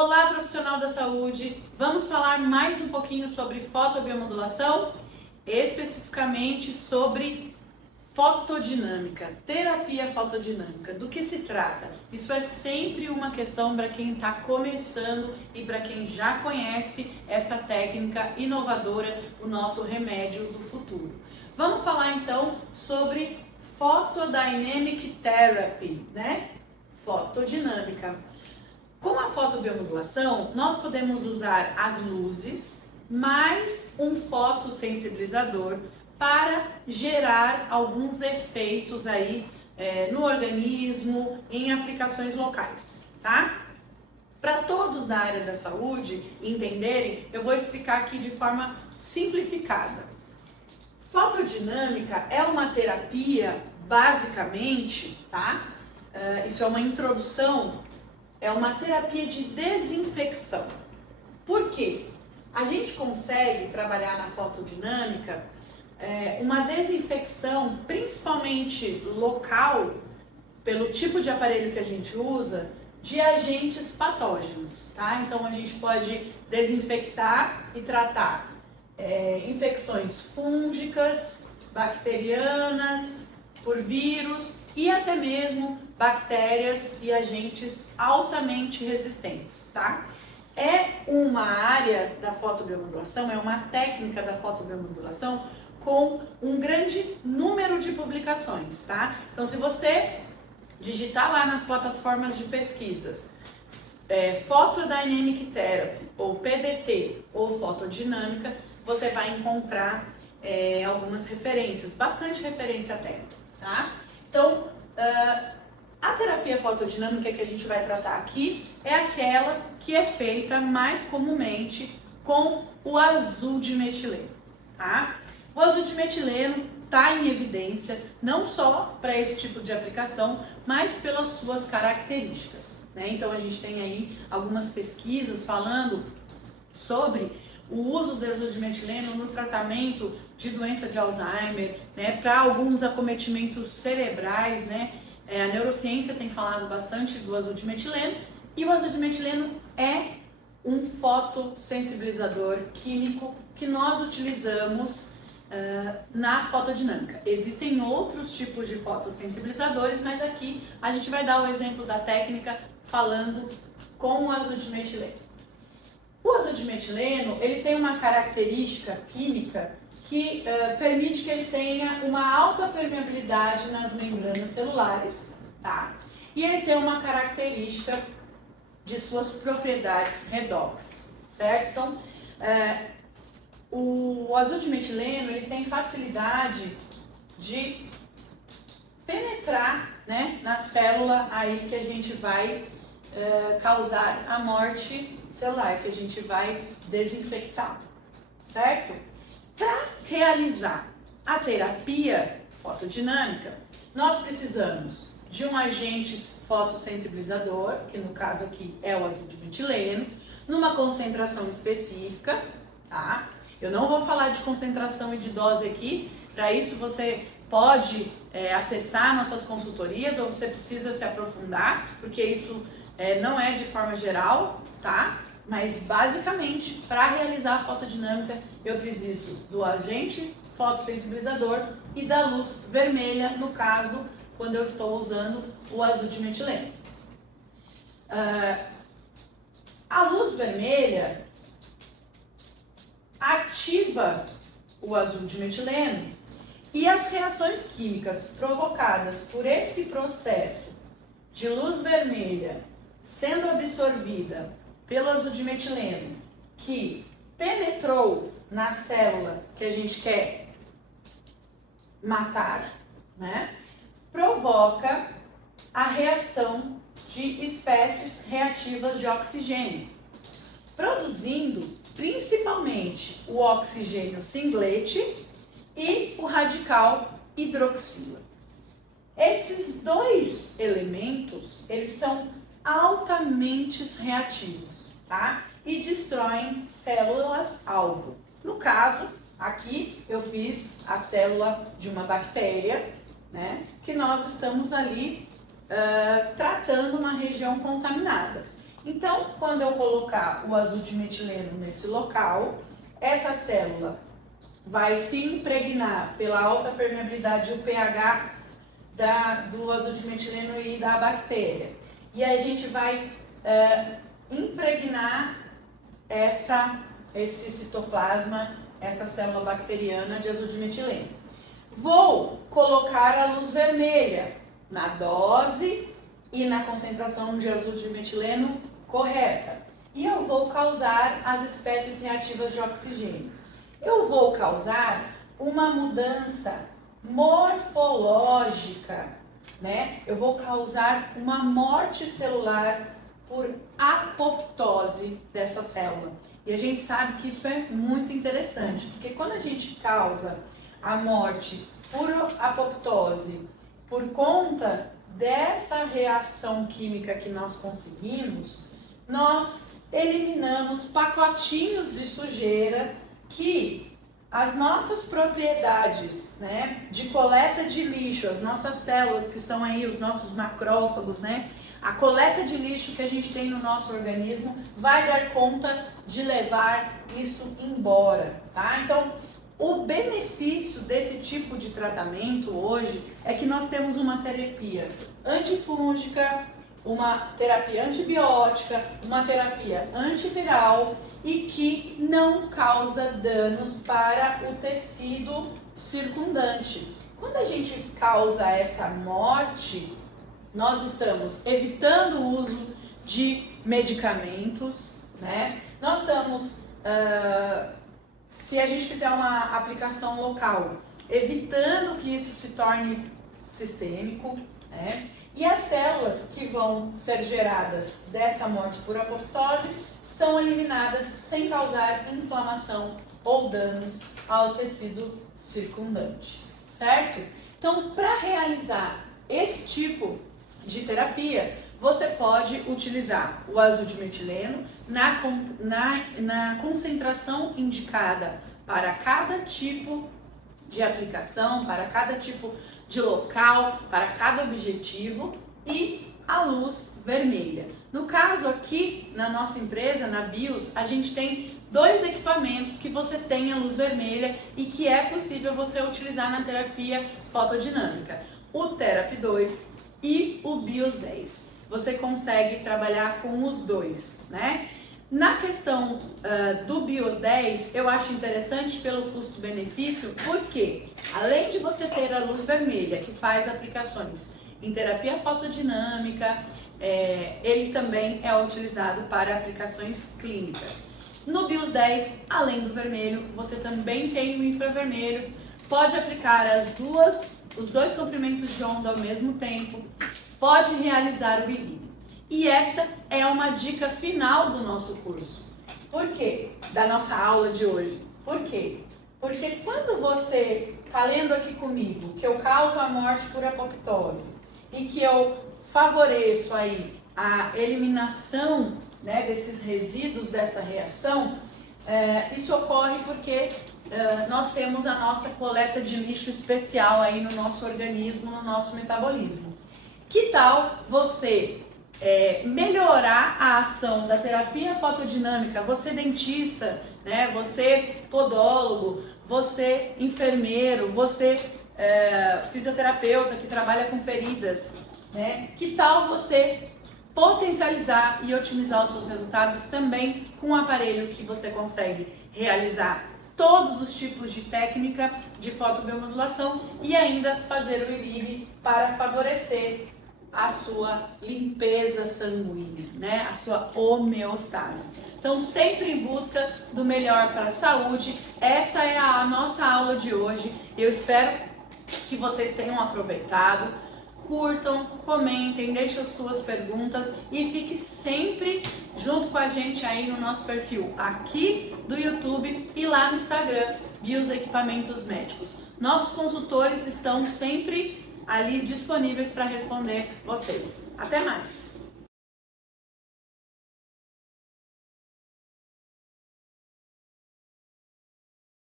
Olá, profissional da saúde! Vamos falar mais um pouquinho sobre fotobiomodulação, especificamente sobre fotodinâmica, terapia fotodinâmica. Do que se trata? Isso é sempre uma questão para quem está começando e para quem já conhece essa técnica inovadora, o nosso remédio do futuro. Vamos falar então sobre Photodynamic Therapy, né? Fotodinâmica. Com a fotobiomodulação, nós podemos usar as luzes mais um fotossensibilizador para gerar alguns efeitos aí no organismo, em aplicações locais, tá? Para todos da área da saúde entenderem, eu vou explicar aqui de forma simplificada. Fotodinâmica é uma terapia, basicamente, tá? Isso é uma introdução. É uma terapia de desinfecção. Por quê? A gente consegue trabalhar na fotodinâmica uma desinfecção, principalmente local, pelo tipo de aparelho que a gente usa, de agentes patógenos, tá? Então a gente pode desinfectar e tratar infecções fúngicas, bacterianas, por vírus e até mesmo bactérias e agentes altamente resistentes, tá? É uma área da fotobiomodulação, é uma técnica da fotobiomodulação com um grande número de publicações, tá? Então, se você digitar lá nas plataformas de pesquisas Photodynamic Therapy, ou PDT, ou fotodinâmica, você vai encontrar algumas referências, bastante referência até, tá? Então, a terapia fotodinâmica que a gente vai tratar aqui é aquela que é feita mais comumente com o azul de metileno, tá? O azul de metileno está em evidência não só para esse tipo de aplicação, mas pelas suas características, né? Então a gente tem aí algumas pesquisas falando sobre o uso do azul de metileno no tratamento de doença de Alzheimer, né? Para alguns acometimentos cerebrais, né? A neurociência tem falado bastante do azul de metileno e o azul de metileno é um fotossensibilizador químico que nós utilizamos na fotodinâmica. Existem outros tipos de fotossensibilizadores, mas aqui a gente vai dar o exemplo da técnica falando com o azul de metileno. O azul de metileno, ele tem uma característica química que permite que ele tenha uma alta permeabilidade nas membranas celulares, tá? E ele tem uma característica de suas propriedades redox, certo? Então, o azul de metileno, ele tem facilidade de penetrar, né, na célula aí que a gente vai causar a morte celular, que a gente vai desinfectar, certo? Para realizar a terapia fotodinâmica, nós precisamos de um agente fotossensibilizador, que no caso aqui é o azul de metileno, numa concentração específica, tá? Eu não vou falar de concentração e de dose aqui, para isso você pode acessar nossas consultorias ou você precisa se aprofundar, porque isso não é de forma geral, tá? Mas basicamente, para realizar a fotodinâmica, eu preciso do agente fotossensibilizador e da luz vermelha, no caso, quando eu estou usando o azul de metileno. A luz vermelha ativa o azul de metileno e as reações químicas provocadas por esse processo de luz vermelha sendo absorvida pelo azul de metileno, que penetrou na célula que a gente quer matar, né, provoca a reação de espécies reativas de oxigênio, produzindo principalmente o oxigênio singlete e o radical hidroxila. Esses dois elementos, eles são altamente reativos, tá? E destroem células-alvo. No caso, aqui eu fiz a célula de uma bactéria, né? Que nós estamos ali tratando uma região contaminada. Então, quando eu colocar o azul de metileno nesse local, essa célula vai se impregnar pela alta permeabilidade e o pH do azul de metileno e da bactéria. E aí a gente vai impregnar esse citoplasma, essa célula bacteriana de azul de metileno. Vou colocar a luz vermelha na dose e na concentração de azul de metileno correta. E eu vou causar as espécies reativas de oxigênio. Eu vou causar uma mudança morfológica, né? Eu vou causar uma morte celular por apoptose dessa célula. E a gente sabe que isso é muito interessante, porque quando a gente causa a morte por apoptose, por conta dessa reação química que nós conseguimos, nós eliminamos pacotinhos de sujeira que as nossas propriedades, né, de coleta de lixo, as nossas células que são aí os nossos macrófagos, né, a coleta de lixo que a gente tem no nosso organismo vai dar conta de levar isso embora, tá? Então, o benefício desse tipo de tratamento hoje é que nós temos uma terapia antifúngica, uma terapia antibiótica, uma terapia antiviral e que não causa danos para o tecido circundante. Quando a gente causa essa morte, nós estamos evitando o uso de medicamentos, né? Nós estamos, se a gente fizer uma aplicação local, evitando que isso se torne sistêmico, né? E as células que vão ser geradas dessa morte por apoptose são eliminadas sem causar inflamação ou danos ao tecido circundante, certo? Então, para realizar esse tipo de terapia, você pode utilizar o azul de metileno na concentração indicada para cada tipo de aplicação, para cada tipo de local, para cada objetivo, e a luz vermelha. No caso aqui, na nossa empresa, na BIOS, a gente tem 2 equipamentos que você tem a luz vermelha e que é possível você utilizar na terapia fotodinâmica. O Therapy 2 e o BIOS 10. Você consegue trabalhar com os dois, né? Na questão do BIOS 10, eu acho interessante pelo custo-benefício, porque além de você ter a luz vermelha, que faz aplicações em terapia fotodinâmica, ele também é utilizado para aplicações clínicas. No BIOS 10, além do vermelho, você também tem o infravermelho, pode aplicar os 2 comprimentos de onda ao mesmo tempo, pode realizar o ILIB. E essa é uma dica final do nosso curso. Por quê? Da nossa aula de hoje. Por quê? Porque quando você está lendo aqui comigo que eu causo a morte por apoptose e que eu favoreço aí a eliminação, né, desses resíduos dessa reação, isso ocorre porque nós temos a nossa coleta de lixo especial aí no nosso organismo, no nosso metabolismo. Que tal você melhorar a ação da terapia fotodinâmica, você dentista, né, você podólogo, você enfermeiro, você fisioterapeuta que trabalha com feridas, né? Que tal você potencializar e otimizar os seus resultados também com um aparelho que você consegue realizar todos os tipos de técnica de fotobiomodulação e ainda fazer o ILIB para favorecer a sua limpeza sanguínea, né? A sua homeostase. Então, sempre em busca do melhor para a saúde. Essa é a nossa aula de hoje. Eu espero que vocês tenham aproveitado. Curtam, comentem, deixem suas perguntas e fique sempre junto com a gente aí no nosso perfil aqui do YouTube e lá no Instagram, BIOS Equipamentos Médicos. Nossos consultores estão sempre ali disponíveis para responder vocês. Até mais!